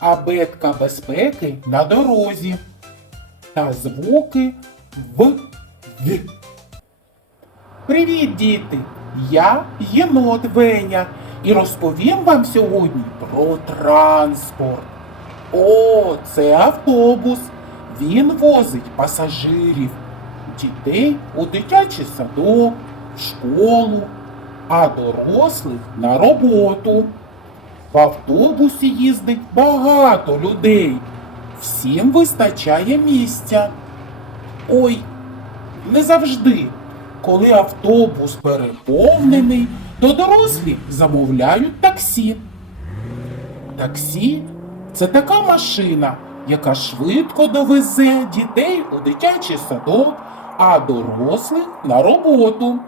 Абетка безпеки на дорозі. Та звуки в в. Привіт, діти! Я єнот Веня і розповім вам сьогодні про транспорт. О, це автобус. Він возить пасажирів, дітей у дитячий садок, в школу, а дорослих на роботу. В автобусі їздить багато людей. Всім вистачає місця. Ой, не завжди. Коли автобус переповнений, то дорослі замовляють таксі. Таксі це така машина, яка швидко довезе дітей у дитячий садок, а дорослих на роботу.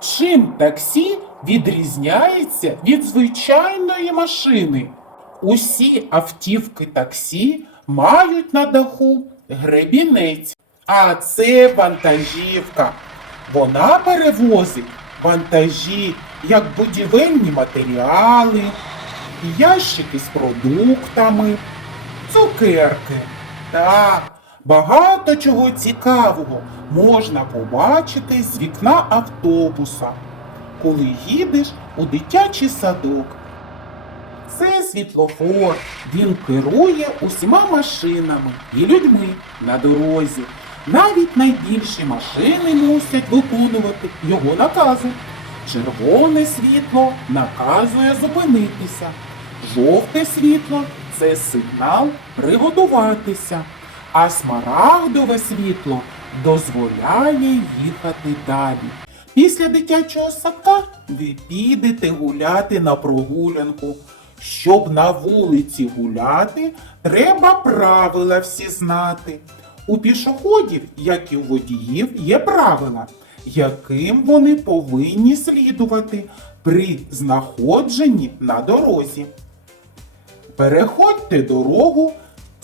Чим таксі відрізняється від звичайної машини? Усі автівки таксі мають на даху гребінець, а це вантажівка. Вона перевозить вантажі як будівельні матеріали, ящики з продуктами, цукерки. Так, багато чого цікавого можна побачити з вікна автобуса, коли їдеш у дитячий садок. Це світлофор. Він керує усіма машинами і людьми на дорозі. Навіть найбільші машини мусять виконувати його накази. Червоне світло наказує зупинитися. Жовте світло це сигнал приготуватися, а смарагдове світло дозволяє їхати далі. Після дитячого садка ви підете гуляти на прогулянку. Щоб на вулиці гуляти, треба правила всі знати. У пішоходів, як і у водіїв, є правила, яким вони повинні слідувати при знаходженні на дорозі. Переходьте дорогу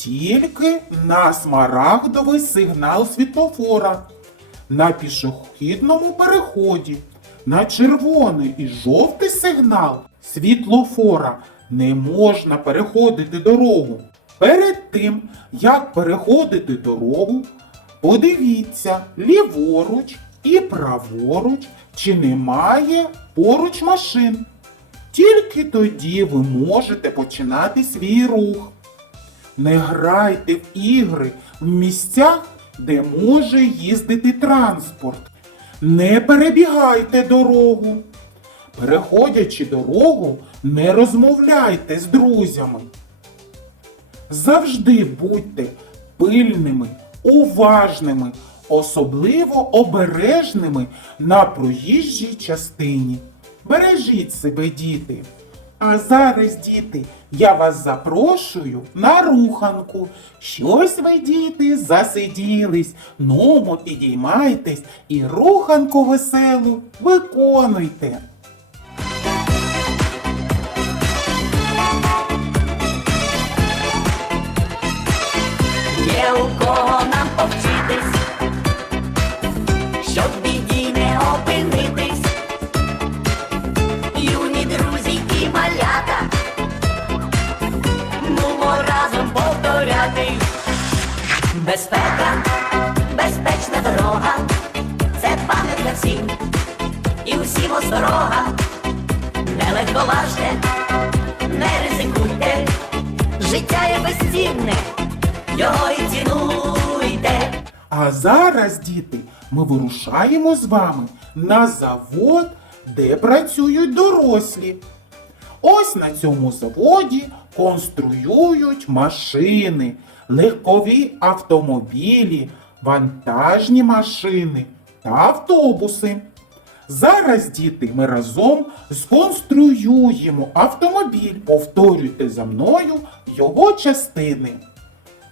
тільки на смарагдовий сигнал світлофора, на пішохідному переході, на червоний і жовтий сигнал світлофора не можна переходити дорогу. Перед тим, як переходити дорогу, подивіться ліворуч і праворуч, чи немає поруч машин. Тільки тоді ви можете починати свій рух. Не грайте в ігри в місцях, де може їздити транспорт. Не перебігайте дорогу. Переходячи дорогу, не розмовляйте з друзями. Завжди будьте пильними, уважними, особливо обережними на проїжджій частині. Бережіть себе, діти. А зараз, діти, я вас запрошую на руханку. Щось ви, діти, засиділись. Нумо підіймайтесь і руханку веселу виконуйте. Є у кого нам повчитись, Безпека, безпечна дорога, це пам'ятка всім, і усім осторога. Не легковажте, не ризикуйте, життя є безцінне, його і цінуйте. А зараз, діти, ми вирушаємо з вами на завод, де працюють дорослі. Ось на цьому заводі конструюють машини, легкові автомобілі, вантажні машини та автобуси. Зараз, діти, ми разом сконструюємо автомобіль. Повторюйте за мною його частини.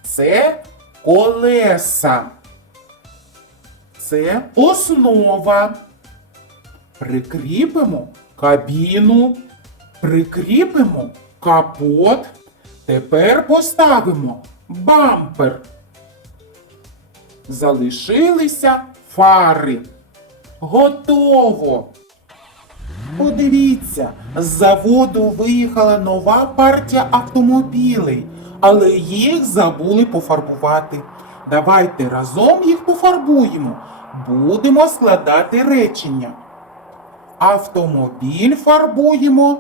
Це колеса. Це основа. Прикріпимо кабіну. Прикріпимо капот. Тепер поставимо бампер. Залишилися фари. Готово! Подивіться, з заводу виїхала нова партія автомобілей, але їх забули пофарбувати. Давайте разом їх пофарбуємо. Будемо складати речення. Автомобіль фарбуємо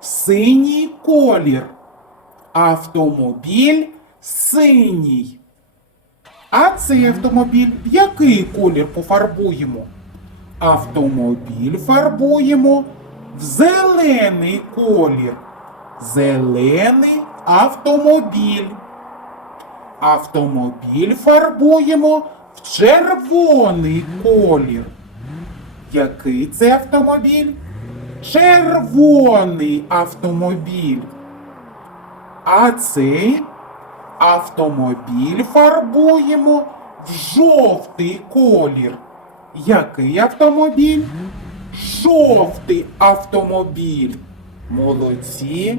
синій колір. Автомобіль синій. А цей автомобіль в який колір пофарбуємо? Автомобіль фарбуємо в зелений колір. Зелений автомобіль. Автомобіль фарбуємо в червоний колір. Який це автомобіль? Червоний автомобіль. А цей автомобіль фарбуємо в жовтий колір. Який автомобіль? Жовтий автомобіль. Молодці.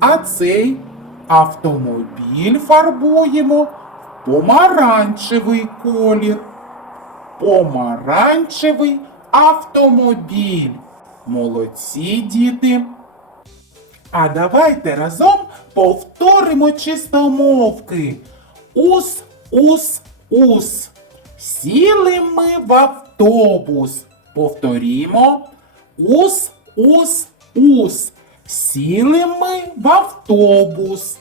А цей автомобіль фарбуємо в помаранчевий колір. Помаранчевий автомобіль. Молодці, діти. А давайте разом повторимо чистомовки. Ус, ус, ус. Сіли ми в автобус. Повторімо. Ус, ус, ус. Сіли ми в автобус.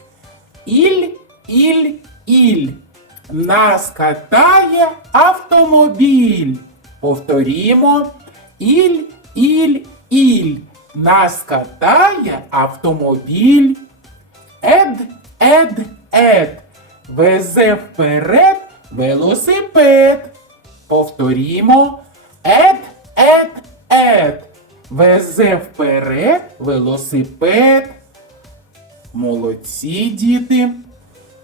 Іль, іль, іль. Нас катає автомобіль. Повторімо. Іль, іль, іль. Нас катає автомобіль. Ед, ед, ед. Везе вперед велосипед. Повторімо. Ед, ед, ед. Везе вперед велосипед. Молодці, діти.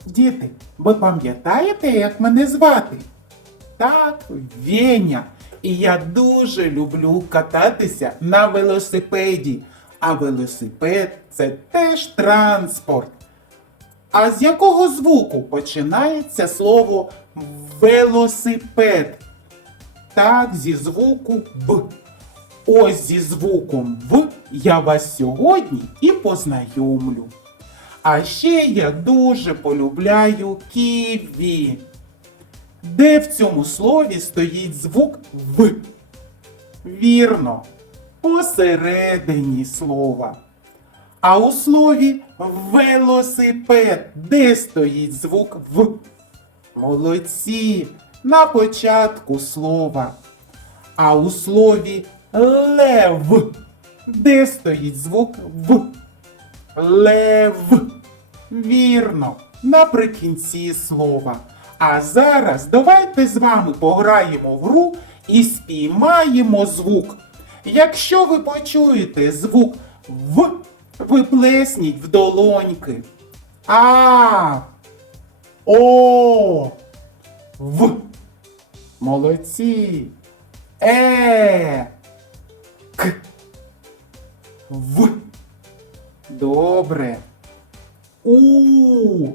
Діти, ви пам'ятаєте, як мене звати? Так, Веня. І я дуже люблю кататися на велосипеді. А велосипед це теж транспорт. А з якого звуку починається слово велосипед? Так, зі звуку Б. Ось зі звуком В я вас сьогодні і познайомлю. А ще я дуже полюбляю ківі. Де в цьому слові стоїть звук В? Вірно, посередині слова. А у слові велосипед, де стоїть звук В? Молодці, на початку слова. А у слові лев, де стоїть звук В? Лев. Вірно, наприкінці слова. А зараз давайте з вами пограємо в гру і спіймаємо звук. Якщо ви почуєте звук В, ви плесніть в долоньки. А. О. В. Молодці. Е. К. В. Добре. У.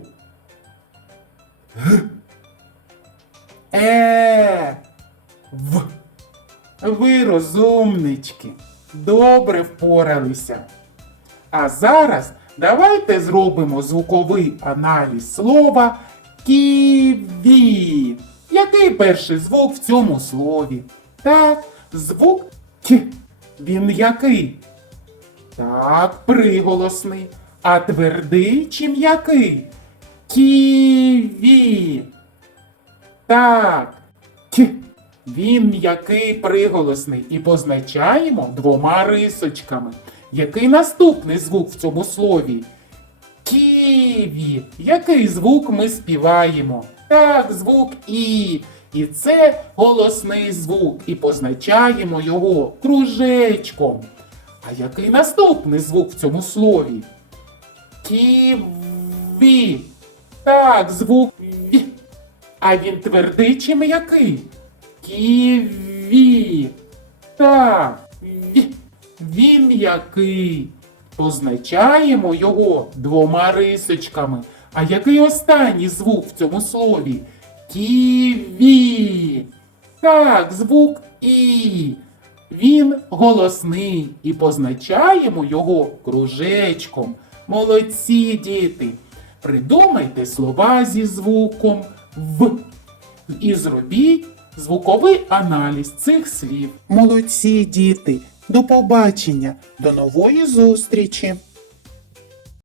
Г. Ви розумнички. Добре впоралися. А зараз давайте зробимо звуковий аналіз слова ківі. Який перший звук в цьому слові? Так, звук К. Він який? Так, приголосний. А твердий чи м'який? Ківі. Так. К. Він м'який приголосний і позначаємо двома рисочками. Який наступний звук в цьому слові? Ківі. Який звук ми співаємо? Так, звук І. І це голосний звук. І позначаємо його кружечком. А який наступний звук в цьому слові? Ківі. Так, звук Ві. А він твердий чи м'який? Ківі. Так, Він м'який. Позначаємо його двома рисочками. А який останній звук в цьому слові? Ківі. Так, звук І. Він голосний і позначаємо його кружечком. Молодці, діти. Придумайте слова зі звуком В і зробіть звуковий аналіз цих слів. Молодці, діти. До побачення, до нової зустрічі!